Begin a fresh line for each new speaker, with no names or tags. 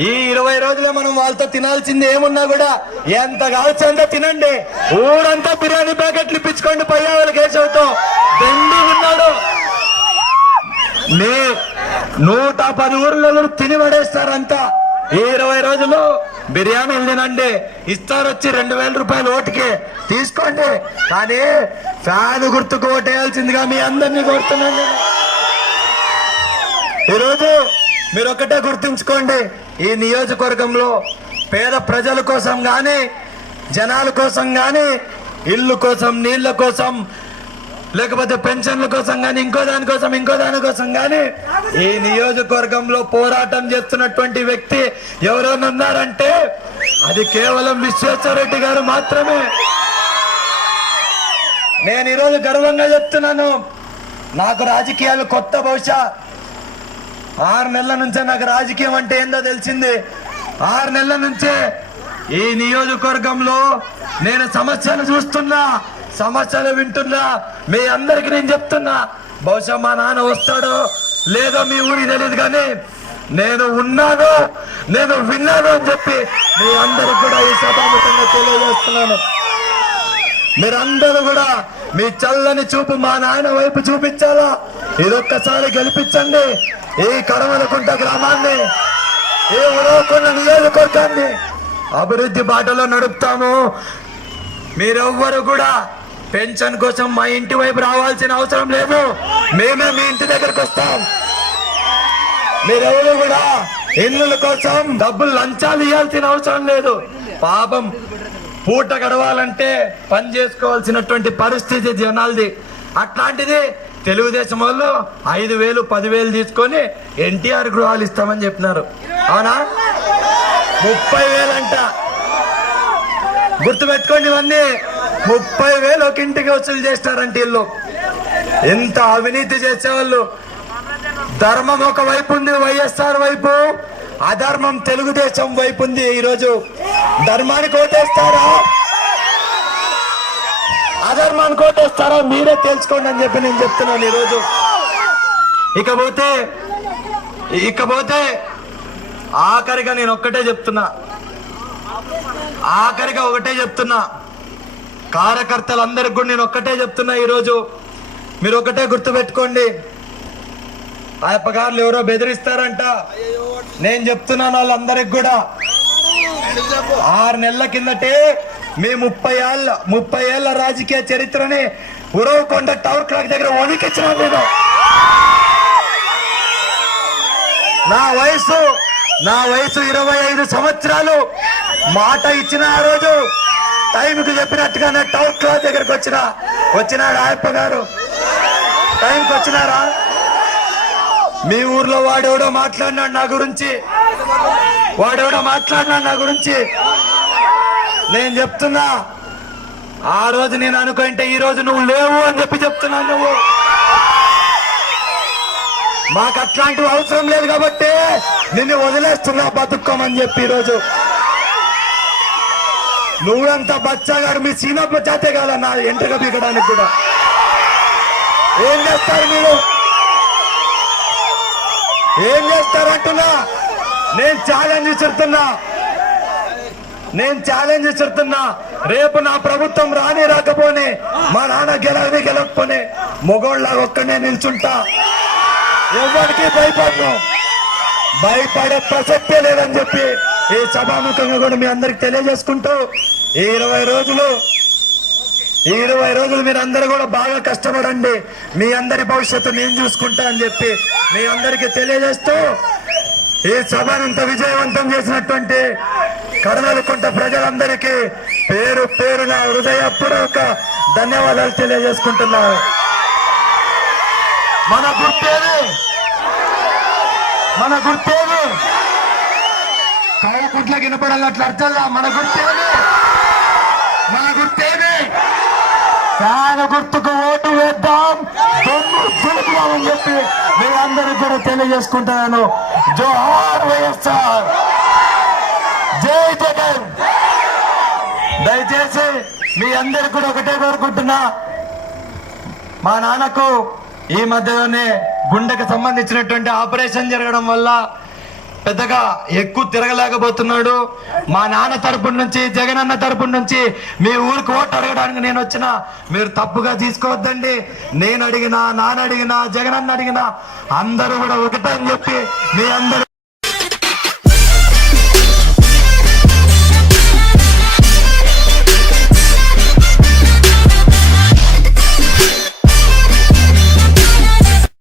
ఈ ఇరవై రోజులే మనం వాళ్ళతో తినాల్సింది ఏమున్నా కూడా ఎంత కావచ్చు అంత తినండి. ఊరంతా బిర్యానీ ప్యాకెట్లు ఇప్పించుకోండి పయ్యావుల కేశవుతో. దండి ఉన్నాడు. నీ నూట పది ఊర్లలో తిని పడేస్తారంతా ఈ ఇరవై రోజులు బిర్యానీలు తినండి ఇస్తారు వచ్చి రెండు వేల రూపాయలు ఓటుకి. తీసుకోండి. కానీ ఫ్యాన్ గుర్తుకు ఓటేయాల్సిందిగా మీ అందరినీ కోరుతున్నాను. ఈరోజు మీరు ఒకటే గుర్తుంచుకోండి. ఈ నియోజకవర్గంలో పేద ప్రజల కోసం కానీ జనాల కోసం కానీ ఇల్లు కోసం నీళ్ళ కోసం లేకపోతే పెన్షన్ల కోసం కానీ ఇంకో దానికోసం ఇంకో దానికోసం కానీ ఈ నియోజకవర్గంలో పోరాటం చేస్తున్నటువంటి వ్యక్తి ఎవరైనా ఉన్నారంటే అది కేవలం విశ్వేశ్వరరెడ్డి గారు మాత్రమే. నేను ఈరోజు గర్వంగా చెప్తున్నాను నాకు రాజకీయాలు కొత్త బహుశా ఆరు నెలల నుంచే నాకు రాజకీయం అంటే ఏందో తెలిసింది. ఆరు నెలల నుంచే ఈ నియోజకవర్గంలో నేను సమస్యలు చూస్తున్నా సమస్యలు వింటున్నా మీ అందరికి నేను చెప్తున్నా. బహుశా మా నాన్న వస్తాడో లేదో మీ ఊరి తెలియదు కానీ నేను ఉన్నాను నేను విన్నాను అని చెప్పి మీ అందరికి కూడా ఈ సభాముఖంగా తెలియజేస్తున్నాను. మీరందరూ కూడా మీ చల్లని చూపు మా నాయన వైపు చూపించాలా? ఇదొక్కసారి గెలిపించండి. ఈ కడవలకుంట గ్రామాన్ని ఏ ఉడవకున్న నియోజకవర్గాన్ని అభివృద్ధి బాటలో నడుపుతాము. మీరెవ్వరు కూడా పెన్షన్ కోసం మా ఇంటి వైపు రావాల్సిన అవసరం లేదు. మేమే మీ ఇంటి దగ్గరకు వస్తాం. మీరెవరు కూడా ఇల్లుల కోసం డబ్బులు లంచాలు ఇవ్వాల్సిన అవసరం లేదు. పాపం పూట గడవాలంటే పని చేసుకోవాల్సినటువంటి పరిస్థితి జనాలది. అట్లాంటిది తెలుగుదేశం వాళ్ళు ఐదు వేలు పదివేలు తీసుకొని ఎన్టీఆర్ గృహాలు ఇస్తామని చెప్పినారు. అవునా? ముప్పై వేలంట. గుర్తుపెట్టుకోండి ఇవన్నీ. ముప్పై వేలు ఒక ఇంటికి వసూలు చేస్తారంట ఇల్లు ఎంత అవినీతి చేసేవాళ్ళు. ధర్మం ఒక వైపు ఉంది వైఎస్ఆర్ వైపు. అధర్మం తెలుగుదేశం వైపు ఉంది ఈరోజు. ధర్మానికి ఓటేస్తారా? అధర్మాన్ని ఓటేస్తారా మీరే తెలుసుకోండి అని చెప్పి నేను చెప్తున్నాను ఈరోజు. ఇకపోతే ఇకపోతే ఆఖరిగా నేను ఒక్కటే చెప్తున్నా. ఆఖరిగా ఒకటే చెప్తున్నా. కార్యకర్తలందరికి కూడా నేను ఒక్కటే చెప్తున్నా ఈరోజు. మీరు ఒకటే గుర్తుపెట్టుకోండి. ఆ గారులు ఎవరో బెదిరిస్తారంట. నేను చెప్తున్నాను వాళ్ళందరికి కూడా. ఆరు నెలల కిందటే మీ ముప్పై ఏళ్ళ ముప్పై ఏళ్ళ రాజకీయ చరిత్రని ఉరవకొండ టవర్ క్లాక్ దగ్గర వణికించిన నేను నా వయసు నా వయసు ఇరవై ఐదు సంవత్సరాలు. మాట ఇచ్చిన ఆ రోజు టైంకి చెప్పినట్టుగానే టవర్ క్లాక్ దగ్గరకు వచ్చిన. వచ్చినాడు ఆయప్ప గారు? టైంకి వచ్చినారా? మీ ఊర్లో వాడెవడో మాట్లాడినాడు నా గురించి. వాడెవడో మాట్లాడినాడు నా గురించి. నేను చెప్తున్నా ఆ రోజు నేను అనుకుంటే ఈ రోజు నువ్వు లేవు అని చెప్పి చెప్తున్నా నువ్వు. మాకు అట్లాంటివి అవసరం లేదు కాబట్టి నిన్ను వదిలేస్తున్నా బతుక్కోమని చెప్పి ఈరోజు నువ్వంతా బచ్చా గారు మీ సీనప్ప చేతే కాదన్న నా పీకడానికి కూడా? ఏం చేస్తారు మీరు? ఏం చేస్తారంటున్నా నేను ఛాలెంజ్ చెప్తున్నా నేను ఛాలెంజ్ చెప్తున్నా రేపు నా ప్రభుత్వం రాని రాకపోనే మా నాన్న గెలవని గెలవకపోనే మొగోళ్ళ ఒక్కనే నిల్చుంటా. ఎవరికి భయపడను. భయపడే ప్రసక్తే లేదని చెప్పి ఈ సభాముఖంగా కూడా మీ అందరికి తెలియజేసుకుంటూ ఈ ఇరవై రోజులు ఈ ఇరవై రోజులు మీరు అందరూ కూడా బాగా కష్టపడండి. మీ అందరి భవిష్యత్తు నేను చూసుకుంటా అని చెప్పి మీ అందరికి తెలియజేస్తూ ఈ సభనంత విజయవంతం చేసినటువంటి కడనలుకుంట ప్రజలందరికీ పేరు పేరున హృదయపూర్వక ధన్యవాదాలు తెలియజేసుకుంటున్నాను. మన గుర్తేది. మన గుర్తేది. కాయకుట్ల వినపడాలట్లా అర్థంలా మన గుర్తేది. మన గుర్తే ఫ్యాన్ గుర్తుకు ఓటు వేద్దాం. అని చెప్పి మీ అందరికి కూడా తెలియజేసుకుంటున్నాను. జోహార్ వైఎస్ఆర్. జై జగన్. దయచేసి మీ అందరికి కూడా ఒకటే కోరుకుంటున్నా. మా నాన్నకు ఈ మధ్యలోనే గుండెకు సంబంధించినటువంటి ఆపరేషన్ జరగడం వల్ల పెద్దగా ఎక్కువ తిరగలేకపోతున్నాడు. మా నాన్న తరపు నుంచి జగన్ అన్న తరపు నుంచి మీ ఊరికి ఓటు అడగడానికి నేను వచ్చిన మీరు తప్పుగా తీసుకోవద్దండి. నేను అడిగినా నాన్న అడిగినా జగన్ అన్న అడిగినా అందరూ కూడా ఒకటే అని చెప్పి మీ అందరూ